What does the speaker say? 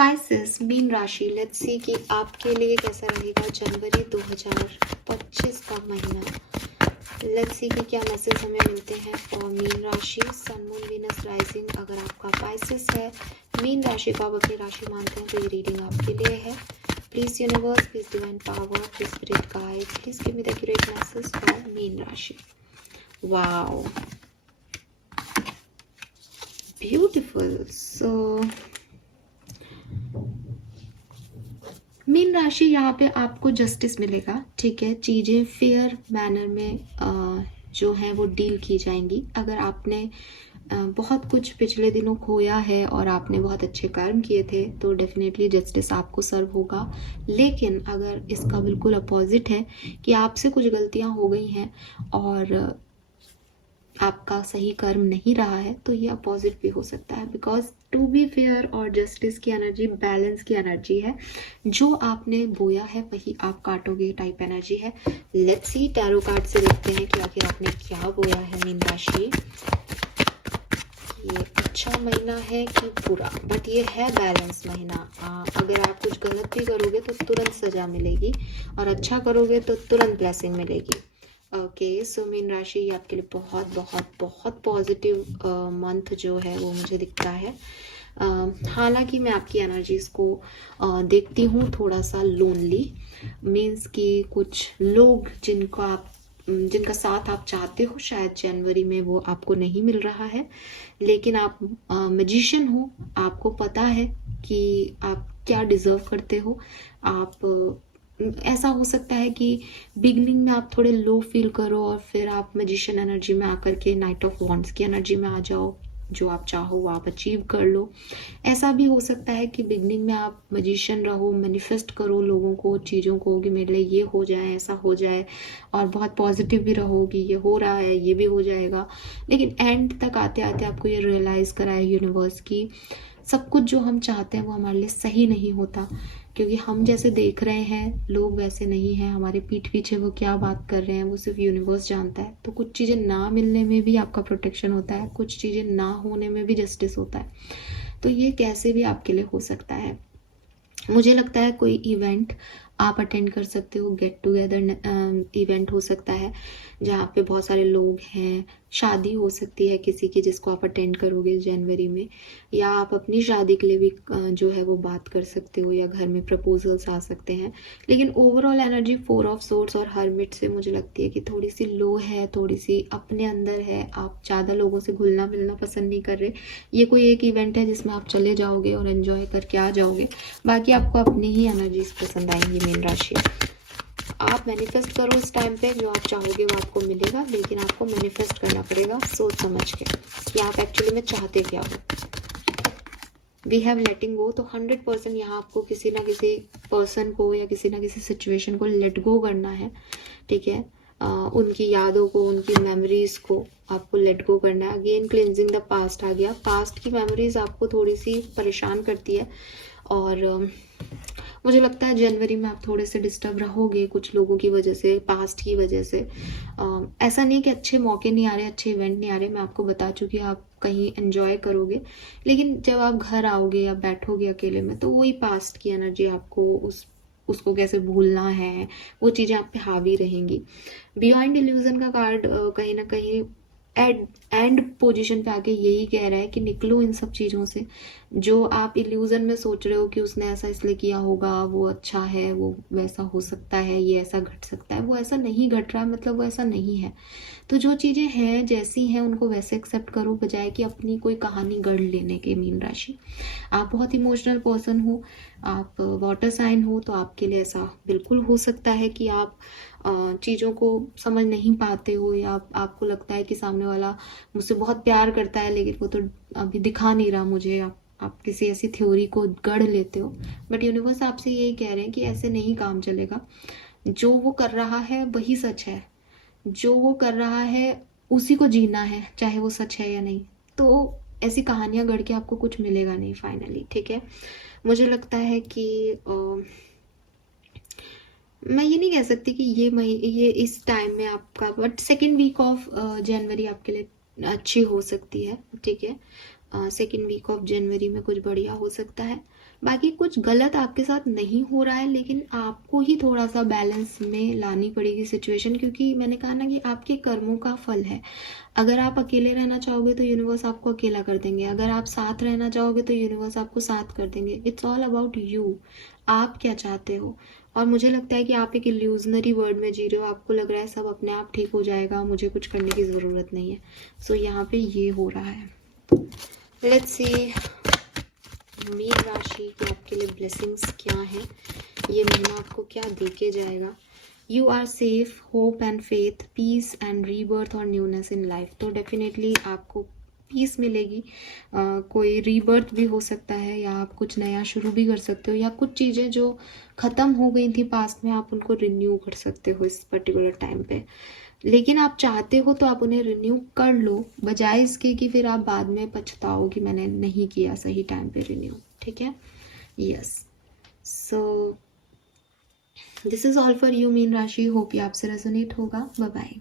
Spices mean राशि, let's see कि आपके लिए कैसा रहेगा जनवरी 2025 का महीना। लेट्स सी कि क्या मैसेज हमें मिलते हैं फॉर मीन राशि। सन मून वीनस राइजिंग अगर आपका स्पाइसेस है, मीन राशि को आप अपनी राशि मानते हैं तो ये रीडिंग आपके लिए है। Please universe, please divine power, please spirit guide, please give me the accurate message for मीन राशि। Wow, beautiful. सो मीन राशि, यहाँ पे आपको जस्टिस मिलेगा, ठीक है। चीज़ें फेयर मैनर में जो है वो डील की जाएंगी। अगर आपने बहुत कुछ पिछले दिनों खोया है और आपने बहुत अच्छे कर्म किए थे तो डेफिनेटली जस्टिस आपको सर्व होगा। लेकिन अगर इसका बिल्कुल अपोजिट है कि आपसे कुछ गलतियां हो गई हैं और आपका सही कर्म नहीं रहा है, तो ये अपोजिट भी हो सकता है। बिकॉज टू बी फेयर और जस्टिस की एनर्जी बैलेंस की एनर्जी है। जो आपने बोया है वही आप काटोगे टाइप एनर्जी है। लेट्स सी, टैरो कार्ड से देखते हैं कि आखिर आपने क्या बोया है मीन राशि। ये अच्छा महीना है कि बुरा, बट ये है बैलेंस महीना। अगर आप कुछ गलत भी करोगे तो तुरंत सजा मिलेगी और अच्छा करोगे तो तुरंत ब्लेसिंग मिलेगी। ओके, सो मीन राशि आपके लिए बहुत बहुत बहुत पॉजिटिव मंथ जो है वो मुझे दिखता है। हालांकि मैं आपकी एनर्जीज को देखती हूँ थोड़ा सा लोनली, मीन्स कि कुछ लोग जिनका साथ आप चाहते हो शायद जनवरी में वो आपको नहीं मिल रहा है। लेकिन आप मैजिशियन हो, आपको पता है कि आप क्या डिजर्व करते हो। आप ऐसा हो सकता है कि बिगनिंग में आप थोड़े लो फील करो और फिर आप मैजिशियन एनर्जी में आकर के नाइट ऑफ वॉन्ड्स की एनर्जी में आ जाओ। जो आप चाहो वो आप अचीव कर लो। ऐसा भी हो सकता है कि बिगनिंग में आप मैजिशियन रहो, मैनिफेस्ट करो लोगों को, चीज़ों को कि मेरे लिए ये हो जाए, ऐसा हो जाए, और बहुत पॉजिटिव भी रहो कि ये हो रहा है, ये भी हो जाएगा। लेकिन एंड तक आते आते आपको ये रियलाइज़ कराए यूनिवर्स की सब कुछ जो हम चाहते हैं वो हमारे लिए सही नहीं होता। क्योंकि हम जैसे देख रहे हैं लोग वैसे नहीं हैं, हमारे पीठ पीछे वो क्या बात कर रहे हैं वो सिर्फ यूनिवर्स जानता है। तो कुछ चीज़ें ना मिलने में भी आपका प्रोटेक्शन होता है, कुछ चीज़ें ना होने में भी जस्टिस होता है। तो ये कैसे भी आपके लिए हो सकता है। मुझे लगता है कोई इवेंट आप अटेंड कर सकते हो, गेट टुगेदर इवेंट हो सकता है जहाँ पे बहुत सारे लोग हैं। शादी हो सकती है किसी की जिसको आप अटेंड करोगे जनवरी में, या आप अपनी शादी के लिए भी जो है वो बात कर सकते हो, या घर में प्रपोजल्स आ सकते हैं। लेकिन ओवरऑल एनर्जी 4 ऑफ सोर्ड्स और हर्मिट से मुझे लगती है कि थोड़ी सी लो है, थोड़ी सी अपने अंदर है। आप ज़्यादा लोगों से घुलना मिलना पसंद नहीं कर रहे। ये कोई एक इवेंट है जिसमें आप चले जाओगे और एंजॉय करके आ जाओगे, बाकी आपको अपनी ही एनर्जीज पसंद आएंगी मीन राशि। आप मैनिफेस्ट करो इस टाइम पे, जो आप चाहोगे वो आपको मिलेगा, लेकिन आपको मैनिफेस्ट करना पड़ेगा सोच समझ के कि आप एक्चुअली में चाहते क्या हो। वी हैव लेटिंग गो, तो 100% यहाँ आपको किसी ना किसी पर्सन को या किसी ना किसी सिचुएशन को लेट गो करना है, ठीक है। उनकी यादों को, उनकी मेमोरीज को आपको लेट गो करना है। अगेन क्लिनजिंग द पास्ट आ गया। पास्ट की मेमोरीज आपको थोड़ी सी परेशान करती है और मुझे लगता है जनवरी में आप थोड़े से डिस्टर्ब रहोगे कुछ लोगों की वजह से, पास्ट की वजह से। ऐसा नहीं कि अच्छे मौके नहीं आ रहे, अच्छे इवेंट नहीं आ रहे, मैं आपको बता चुकी हूँ आप कहीं एंजॉय करोगे। लेकिन जब आप घर आओगे या बैठोगे अकेले में तो वही पास्ट की एनर्जी आपको उसको कैसे भूलना है, वो चीज़ें आप पे हावी रहेंगी। बियॉन्ड इल्यूजन का कार्ड कहीं ना कहीं एंड पोजीशन पे आके यही कह रहा है कि निकलो इन सब चीज़ों से। जो आप इल्यूजन में सोच रहे हो कि उसने ऐसा इसलिए किया होगा, वो अच्छा है, वो वैसा हो सकता है, ये ऐसा घट सकता है, वो ऐसा नहीं घट रहा, मतलब वो ऐसा नहीं है। तो जो चीज़ें हैं जैसी हैं उनको वैसे एक्सेप्ट करो, बजाय कि अपनी कोई कहानी गढ़ लेने के। मीन राशि, आप बहुत इमोशनल पर्सन हो, आप वाटर साइन हो, तो आपके लिए ऐसा बिल्कुल हो सकता है कि आप चीज़ों को समझ नहीं पाते हो, या आपको लगता है कि सामने वाला मुझसे बहुत प्यार करता है लेकिन वो तो अभी दिखा नहीं रहा मुझे। आप किसी ऐसी थ्योरी को गढ़ लेते हो, बट यूनिवर्स आपसे यही कह रहे हैं कि ऐसे नहीं काम चलेगा। जो वो कर रहा है वही सच है, जो वो कर रहा है उसी को जीना है, चाहे वो सच है या नहीं। तो ऐसी कहानियां गढ़ के आपको कुछ मिलेगा नहीं फाइनली, ठीक है। मुझे लगता है कि मैं ये नहीं कह सकती कि ये इस टाइम में आपका, but second week of January आपके लिए अच्छी हो सकती है, ठीक है। सेकेंड वीक ऑफ जनवरी में कुछ बढ़िया हो सकता है। बाकी कुछ गलत आपके साथ नहीं हो रहा है, लेकिन आपको ही थोड़ा सा बैलेंस में लानी पड़ेगी सिचुएशन, क्योंकि मैंने कहा ना कि आपके कर्मों का फल है। अगर आप अकेले रहना चाहोगे तो यूनिवर्स आपको अकेला कर देंगे, अगर आप साथ रहना चाहोगे तो यूनिवर्स आपको साथ कर देंगे। इट्स ऑल अबाउट यू, आप क्या चाहते हो। और मुझे लगता है कि आप एक इल्यूजनरी वर्ल्ड में जी रहे हो, आपको लग रहा है सब अपने आप ठीक हो जाएगा, मुझे कुछ करने की ज़रूरत नहीं है। सो यहाँ पे ये हो रहा है। लेट्स सी मीन राशि की आपके लिए ब्लेसिंग्स क्या है, ये महीना आपको क्या देके जाएगा। You are safe, hope and faith, peace and rebirth और न्यूनेस इन लाइफ। तो डेफिनेटली आपको पीस मिलेगी, कोई रीबर्थ भी हो सकता है, या आप कुछ नया शुरू भी कर सकते हो, या कुछ चीज़ें जो ख़त्म हो गई थी पास्ट में आप उनको रिन्यू कर सकते हो इस पर्टिकुलर टाइम पे। लेकिन आप चाहते हो तो आप उन्हें रिन्यू कर लो, बजाय इसके कि फिर आप बाद में पछताओ कि मैंने नहीं किया सही टाइम पे रिन्यू। ठीक है, yes. So this is all for you मीन राशि, होप ये आपसे रेजोनेट होगा। Bye bye.